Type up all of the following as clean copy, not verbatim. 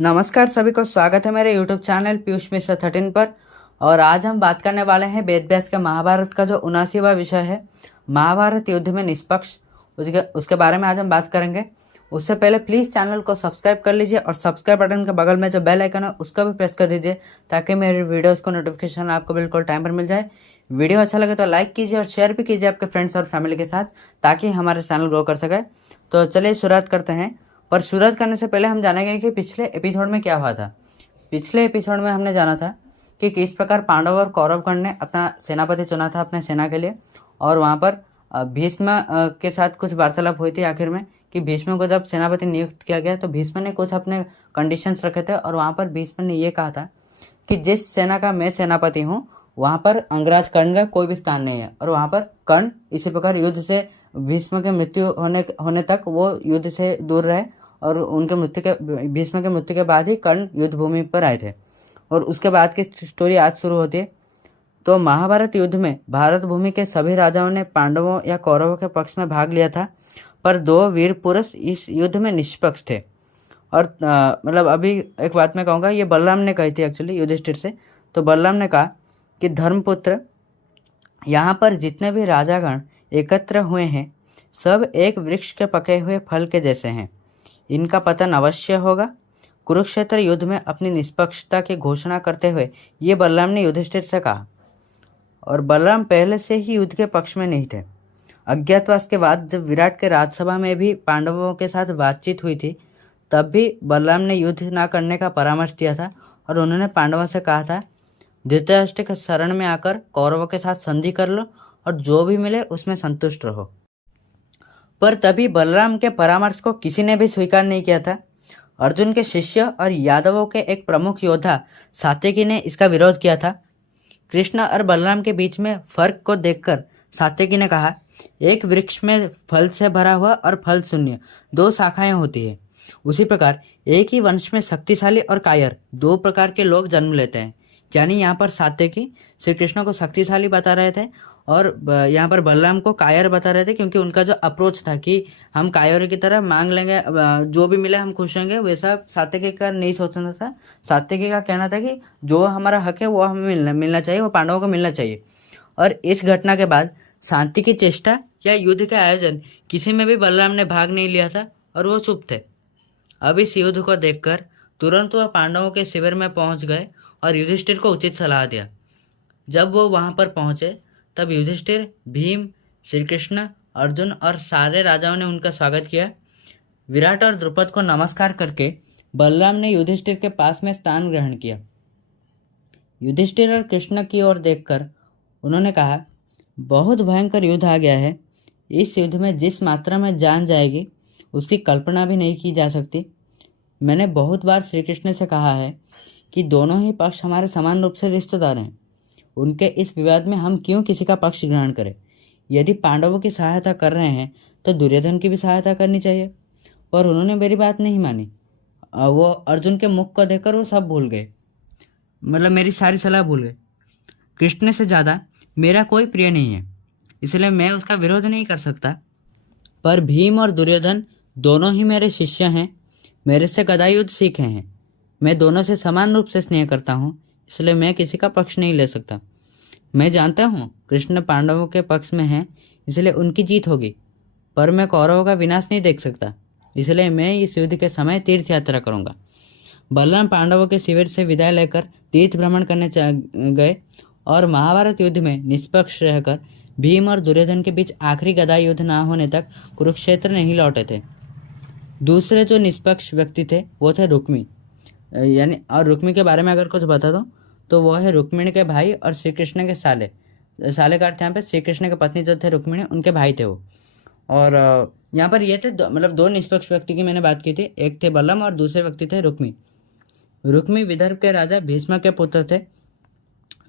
नमस्कार सभी को, स्वागत है मेरे YouTube चैनल पीयूष मिश्रा 13 पर। और आज हम बात करने वाले हैं वेद व्यास के महाभारत का जो 79वां विषय है, महाभारत युद्ध में निष्पक्ष, उसके बारे में आज हम बात करेंगे। उससे पहले प्लीज़ चैनल को सब्सक्राइब कर लीजिए और सब्सक्राइब बटन के बगल में जो बेल आइकन है उसका भी प्रेस कर दीजिए ताकि मेरी वीडियोज़ को नोटिफिकेशन आपको बिल्कुल टाइम पर मिल जाए। वीडियो अच्छा लगे तो लाइक कीजिए और शेयर भी कीजिए आपके फ्रेंड्स और फैमिली के साथ ताकि हमारे चैनल ग्रो कर सके। तो चलिए शुरुआत करते हैं। पर शुरुआत करने से पहले हम जानेंगे कि पिछले एपिसोड में क्या हुआ था। पिछले एपिसोड में हमने जाना था कि किस प्रकार पांडव और कौरवगण ने अपना सेनापति चुना था अपने सेना के लिए, और वहाँ पर भीष्म के साथ कुछ वार्तालाप हुई थी आखिर में कि भीष्म को जब सेनापति नियुक्त किया गया तो भीष्म ने कुछ अपने कंडीशंस रखे थे, और वहाँ पर भीष्म ने ये कहा था कि जिस सेना का मैं सेनापति हूँ वहाँ पर अंगराज कर्ण का कोई भी स्थान नहीं है, और वहाँ पर कर्ण इसी प्रकार युद्ध से भीष्म के मृत्यु होने तक वो युद्ध से दूर रहे, और उनके भीष्म के मृत्यु के बाद ही कर्ण युद्ध भूमि पर आए थे। और उसके बाद की स्टोरी आज शुरू होती है। तो महाभारत युद्ध में भारत भूमि के सभी राजाओं ने पांडवों या कौरवों के पक्ष में भाग लिया था, पर दो वीर पुरुष इस युद्ध में निष्पक्ष थे। और मतलब अभी एक बात मैं कहूँगा, ये बलराम ने कही थी एक्चुअली युधिष्ठिर से। तो बलराम ने कहा कि धर्मपुत्र, यहाँ पर जितने भी राजागण एकत्र हुए हैं सब एक वृक्ष के पके हुए फल के जैसे हैं, इनका पतन अवश्य होगा। कुरुक्षेत्र युद्ध में अपनी निष्पक्षता की घोषणा करते हुए ये बलराम ने युधिष्ठिर से कहा। और बलराम पहले से ही युद्ध के पक्ष में नहीं थे। अज्ञातवास के बाद जब विराट के राजसभा में भी पांडवों के साथ बातचीत हुई थी तब भी बलराम ने युद्ध न करने का परामर्श दिया था, और उन्होंने पांडवों से कहा था धृतराष्ट्र के शरण में आकर कौरवों के साथ संधि कर लो और जो भी मिले उसमें संतुष्ट रहो। पर तभी बलराम के परामर्श को किसी ने भी स्वीकार नहीं किया था। अर्जुन के शिष्य और यादवों के एक प्रमुख योद्धा सात्यकी ने इसका विरोध किया था। कृष्ण और बलराम के बीच में फर्क को देखकर सात्यकी ने कहा, एक वृक्ष में फल से भरा हुआ और फल शून्य दो शाखाएं होती है, उसी प्रकार एक ही वंश में शक्तिशाली और कायर दो प्रकार के लोग जन्म लेते हैं। यानी यहाँ पर सात्यकी श्री कृष्ण को शक्तिशाली बता रहे थे और यहाँ पर बलराम को कायर बता रहे थे, क्योंकि उनका जो अप्रोच था कि हम कायर की तरह मांग लेंगे, जो भी मिले हम खुश होंगे, वैसा सात्यकी का नहीं सोचना था। सात्यकी का कहना था कि जो हमारा हक है वो हमें मिलना चाहिए, वो पांडवों को मिलना चाहिए। और इस घटना के बाद शांति की चेष्टा या युद्ध का आयोजन किसी में भी बलराम ने भाग नहीं लिया था और वो चुप थे। अब इस युद्ध को देखकर तुरंत वह पांडवों के शिविर में पहुंच गए और युधिष्ठिर को उचित सलाह दिया। जब वो वहां पर पहुंचे तब युधिष्ठिर, भीम, श्री कृष्ण, अर्जुन और सारे राजाओं ने उनका स्वागत किया। विराट और द्रुपद को नमस्कार करके बलराम ने युधिष्ठिर के पास में स्थान ग्रहण किया। युधिष्ठिर और कृष्ण की ओर देखकर उन्होंने कहा, बहुत भयंकर युद्ध आ गया है। इस युद्ध में जिस मात्रा में जान जाएगी उसकी कल्पना भी नहीं की जा सकती। मैंने बहुत बार श्री कृष्ण से कहा है कि दोनों ही पक्ष हमारे समान रूप से रिश्तेदार हैं, उनके इस विवाद में हम क्यों किसी का पक्ष ग्रहण करें। यदि पांडवों की सहायता कर रहे हैं तो दुर्योधन की भी सहायता करनी चाहिए। पर उन्होंने मेरी बात नहीं मानी। वो अर्जुन के मुख को देखकर वो सब भूल गए, मतलब मेरी सारी सलाह भूल गए। कृष्ण से ज़्यादा मेरा कोई प्रिय नहीं है, इसलिए मैं उसका विरोध नहीं कर सकता। पर भीम और दुर्योधन दोनों ही मेरे शिष्य हैं, मेरे से गदा युद्ध सीखे हैं। मैं दोनों से समान रूप से स्नेह करता हूँ, इसलिए मैं किसी का पक्ष नहीं ले सकता। मैं जानता हूँ कृष्ण पांडवों के पक्ष में हैं, इसलिए उनकी जीत होगी, पर मैं कौरवों का विनाश नहीं देख सकता, इसलिए मैं इस युद्ध के समय तीर्थ यात्रा करूँगा। बलराम पांडवों के शिविर से विदाई लेकर तीर्थ भ्रमण करने गए और महाभारत युद्ध में निष्पक्ष रहकर भीम और दुर्योधन के बीच आखिरी गदा युद्ध न होने तक कुरुक्षेत्र नहीं लौटे थे। दूसरे जो निष्पक्ष व्यक्ति थे वो थे रुक्मी, यानी, और रुक्मी के बारे में अगर कुछ बता दो तो वो है रुक्मिणी के भाई और श्री कृष्ण के साले का अर्थ यहाँ पे श्री कृष्ण के पत्नी जो थे रुक्मिणी, उनके भाई थे वो। और यहाँ पर ये थे मतलब दो निष्पक्ष व्यक्ति की मैंने बात की थी, एक थे बलराम और दूसरे व्यक्ति थे रुक्मी। रुक्मी विदर्भ के राजा भीष्म के पुत्र थे।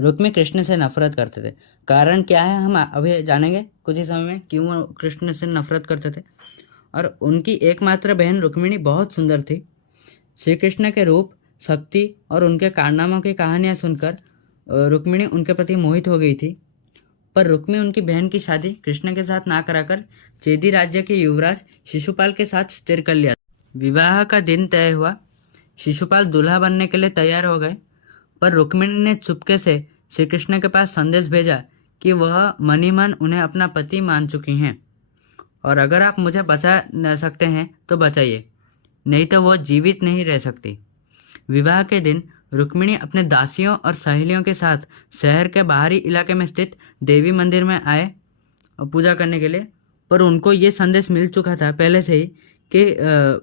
रुक्मी कृष्ण से नफरत करते थे। कारण क्या है हम अभी जानेंगे कुछ ही समय में, क्यों वो कृष्ण से नफरत करते थे। और उनकी एकमात्र बहन रुक्मिणी बहुत सुंदर थी। श्री कृष्ण के रूप, शक्ति और उनके कारनामों की कहानियाँ सुनकर रुक्मिणी उनके प्रति मोहित हो गई थी। पर रुक्मी उनकी बहन की शादी कृष्ण के साथ ना कराकर चेदी राज्य के युवराज शिशुपाल के साथ स्थिर कर लिया। विवाह का दिन तय हुआ। शिशुपाल दूल्हा बनने के लिए तैयार हो गए, पर रुक्मिणी ने चुपके से श्री कृष्ण के पास संदेश भेजा कि वह मन ही मन उन्हें अपना पति मान चुकी हैं और अगर आप मुझे बचा न सकते हैं तो बचाइए, नहीं तो वो जीवित नहीं रह सकती। विवाह के दिन रुक्मिणी अपने दासियों और सहेलियों के साथ शहर के बाहरी इलाके में स्थित देवी मंदिर में आए पूजा करने के लिए, पर उनको ये संदेश मिल चुका था पहले से ही कि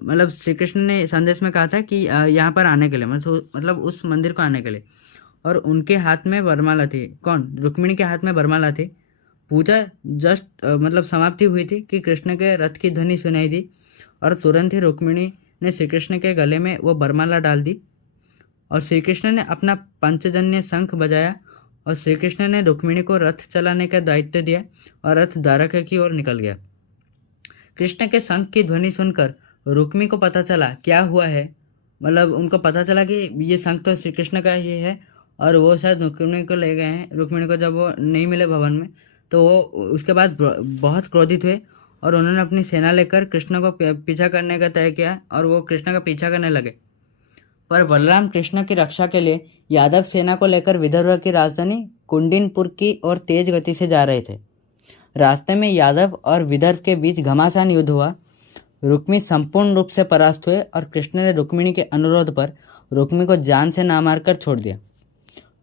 मतलब श्री कृष्ण ने संदेश में कहा था कि यहाँ पर आने के लिए, मतलब उस मंदिर को आने के लिए, और उनके हाथ में वरमाला थी। कौन? रुक्मिणी के हाथ में वरमाला थी। पूजा जस्ट मतलब समाप्ति हुई थी कि कृष्ण के रथ की ध्वनि सुनाई दी और तुरंत ही रुक्मिणी ने श्री कृष्ण के गले में वो वरमाला डाल दी और श्री कृष्ण ने अपना पंचजन्य शंख बजाया और श्री कृष्ण ने रुक्मिणी को रथ चलाने का दायित्व दिया और रथ द्वारका की ओर निकल गया। कृष्ण के शंख की ध्वनि सुनकर रुक्मिणी को पता चला क्या हुआ है, मतलब उनको पता चला कि ये शंख तो श्री कृष्ण का ही है और वो शायद रुक्मिणी को ले गए हैं। रुक्मिणी को जब वो नहीं मिले भवन में तो वो उसके बाद बहुत क्रोधित हुए और उन्होंने अपनी सेना लेकर कृष्ण को पीछा करने का तय किया और वो कृष्ण का पीछा करने लगे। पर बलराम कृष्ण की रक्षा के लिए यादव सेना को लेकर विदर्भ की राजधानी कुंडिनपुर की ओर तेज गति से जा रहे थे। रास्ते में यादव और विदर्भ के बीच घमासान युद्ध हुआ। रुक्मिणी संपूर्ण रूप से परास्त हुए और कृष्ण ने रुक्मिणी के अनुरोध पर रुक्मिणी को जान से ना मारकर छोड़ दिया।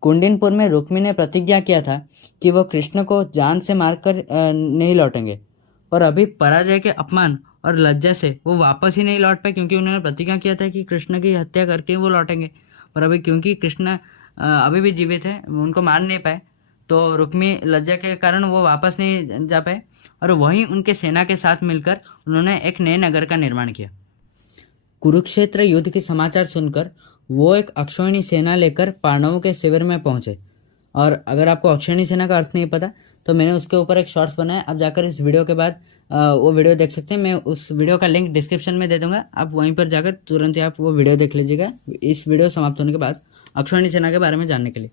कुंडिनपुर में रुक्मिणी ने प्रतिज्ञा किया था कि वो कृष्ण को जान से मारकर नहीं लौटेंगे, पर अभी पराजय के अपमान और लज्जा से वो वापस ही नहीं लौट पाए, क्योंकि उन्होंने प्रतिज्ञा किया था कि कृष्ण की हत्या करके वो लौटेंगे। पर अभी क्योंकि कृष्ण अभी भी जीवित है, उनको मार नहीं पाए, तो रुक्मिणी लज्जा के कारण वो वापस नहीं जा पाए और वहीं उनके सेना के साथ मिलकर उन्होंने एक नए नगर का निर्माण किया। कुरुक्षेत्र युद्ध के समाचार सुनकर वो एक अक्षौहिणी सेना लेकर पांडवों के शिविर में पहुंचे। और अगर आपको अक्षौहिणी सेना का अर्थ नहीं पता तो मैंने उसके ऊपर एक शॉर्ट्स बनाया, आप जाकर इस वीडियो के बाद वो वीडियो देख सकते हैं। मैं उस वीडियो का लिंक डिस्क्रिप्शन में दे दूंगा, आप वहीं पर जाकर तुरंत ही आप वो वीडियो देख लीजिएगा इस वीडियो समाप्त होने के बाद अक्षौहिणी सेना के बारे में जानने के लिए।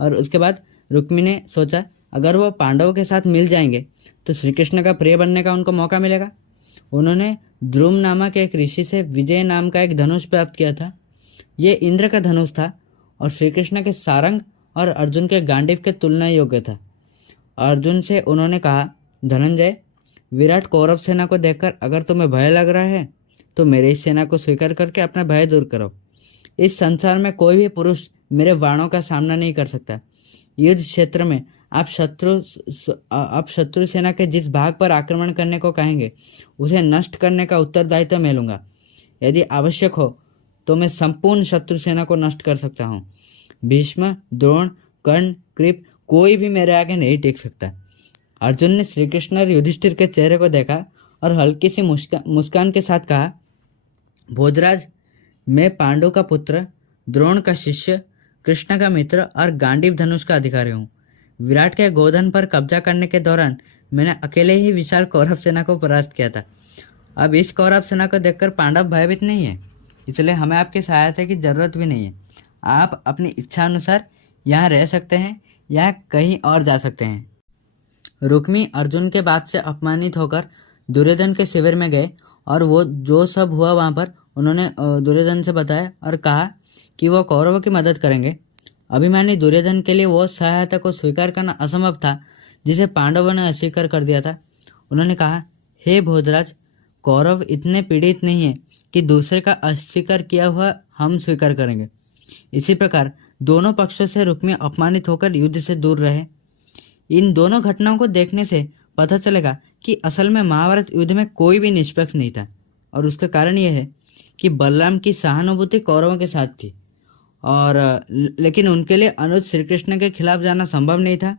और उसके बाद रुक्मिणी ने सोचा अगर वो पांडवों के साथ मिल जाएंगे तो श्री कृष्ण का प्रिय बनने का उनको मौका मिलेगा। उन्होंने ध्रुव नामक एक ऋषि से विजय नाम का एक धनुष प्राप्त किया था। ये इंद्र का धनुष था और श्री कृष्ण के सारंग और अर्जुन के गांडीव के तुलना योग्य था। अर्जुन से उन्होंने कहा, धनंजय, विराट कौरव सेना को देखकर अगर तुम्हें भय लग रहा है तो मेरे इस सेना को स्वीकार करके अपना भय दूर करो। इस संसार में कोई भी पुरुष मेरे बाणों का सामना नहीं कर सकता। युद्ध क्षेत्र में आप शत्रु सेना के जिस भाग पर आक्रमण करने को कहेंगे उसे नष्ट करने का उत्तरदायित्व मैं लूंगा। यदि आवश्यक हो तो मैं संपूर्ण शत्रु सेना को नष्ट कर सकता हूँ। भीष्म, द्रोण, कर्ण, कृप कोई भी मेरे आगे नहीं टिक सकता। अर्जुन ने श्री कृष्ण और युधिष्ठिर के चेहरे को देखा और हल्की सी मुस्कान के साथ कहा, भोजराज, मैं पांडु का पुत्र, द्रोण का शिष्य, कृष्ण का मित्र और गांडीव धनुष का अधिकारी हूँ। विराट के गोधन पर कब्जा करने के दौरान मैंने अकेले ही विशाल कौरव सेना को परास्त किया था। अब इस कौरव सेना को देखकर पांडव भयभीत नहीं है, इसलिए हमें आपकी सहायता की जरूरत भी नहीं है। आप अपनी इच्छा अनुसार यहाँ रह सकते हैं या कहीं और जा सकते हैं। रुक्मिणी अर्जुन के बात से अपमानित होकर दुर्योधन के शिविर में गए और वो जो सब हुआ वहाँ पर उन्होंने दुर्योधन से बताया और कहा कि वो कौरवों की मदद करेंगे। अभिमानी दुर्योधन के लिए वो सहायता को स्वीकार करना असंभव था जिसे पांडवों ने अस्वीकार कर दिया था। उन्होंने कहा, हे भोजराज, कौरव इतने पीड़ित नहीं है कि दूसरे का अस्वीकार किया हुआ हम स्वीकार करेंगे। इसी प्रकार दोनों पक्षों से रुक्मिणी अपमानित होकर युद्ध से दूर रहे। इन दोनों घटनाओं को देखने से पता चलेगा कि असल में महाभारत युद्ध में कोई भी निष्पक्ष नहीं था और उसका कारण यह है कि बलराम की सहानुभूति कौरवों के साथ थी और लेकिन उनके लिए अनुज श्री कृष्ण के खिलाफ जाना संभव नहीं था।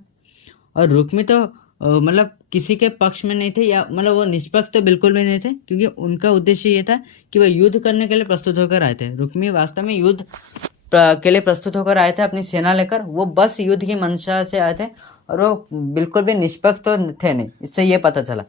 और रुक्मिणी तो मतलब किसी के पक्ष में नहीं थे, या मतलब वो निष्पक्ष तो बिल्कुल भी नहीं थे, क्योंकि उनका उद्देश्य ये था कि वह युद्ध करने के लिए प्रस्तुत होकर आए थे। रुक्मिणी वास्तव में युद्ध के लिए प्रस्तुत होकर आए थे अपनी सेना लेकर, वो बस युद्ध की मंशा से आए थे और वो बिल्कुल भी निष्पक्ष तो थे नहीं, इससे ये पता चला।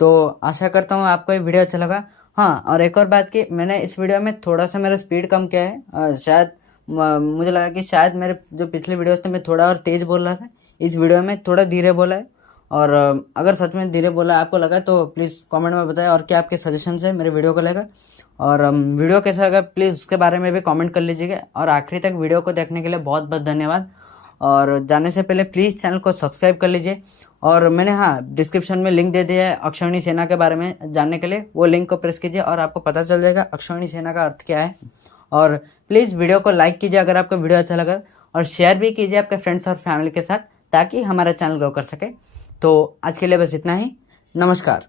तो आशा करता हूँ आपको ये वीडियो अच्छा लगा। हाँ, और एक और बात कि मैंने इस वीडियो में थोड़ा सा मेरा स्पीड कम किया है। शायद मुझे लगा कि शायद मेरे जो पिछले वीडियोस थे मैं थोड़ा और तेज़ बोल रहा था, इस वीडियो में थोड़ा धीरे बोला है। और अगर सच में धीरे बोला आपको लगा तो प्लीज़ कमेंट में बताएं, और क्या आपके सजेशंस है मेरे वीडियो को लेकर, और वीडियो कैसा लगा प्लीज़ उसके बारे में भी कमेंट कर लीजिएगा। और आखिरी तक वीडियो को देखने के लिए बहुत बहुत धन्यवाद। और जाने से पहले प्लीज़ चैनल को सब्सक्राइब कर लीजिए। और मैंने डिस्क्रिप्शन में लिंक दे दिया है अक्षौहिणी सेना के बारे में जानने के लिए, वो लिंक को प्रेस कीजिए और आपको पता चल जाएगा अक्षौहिणी सेना का अर्थ क्या है। और प्लीज़ वीडियो को लाइक कीजिए अगर आपको वीडियो अच्छा लगा, और शेयर भी कीजिए आपके फ्रेंड्स और फैमिली के साथ, ताकि हमारा चैनल ग्रो कर सके। तो आज के लिए बस इतना ही। नमस्कार।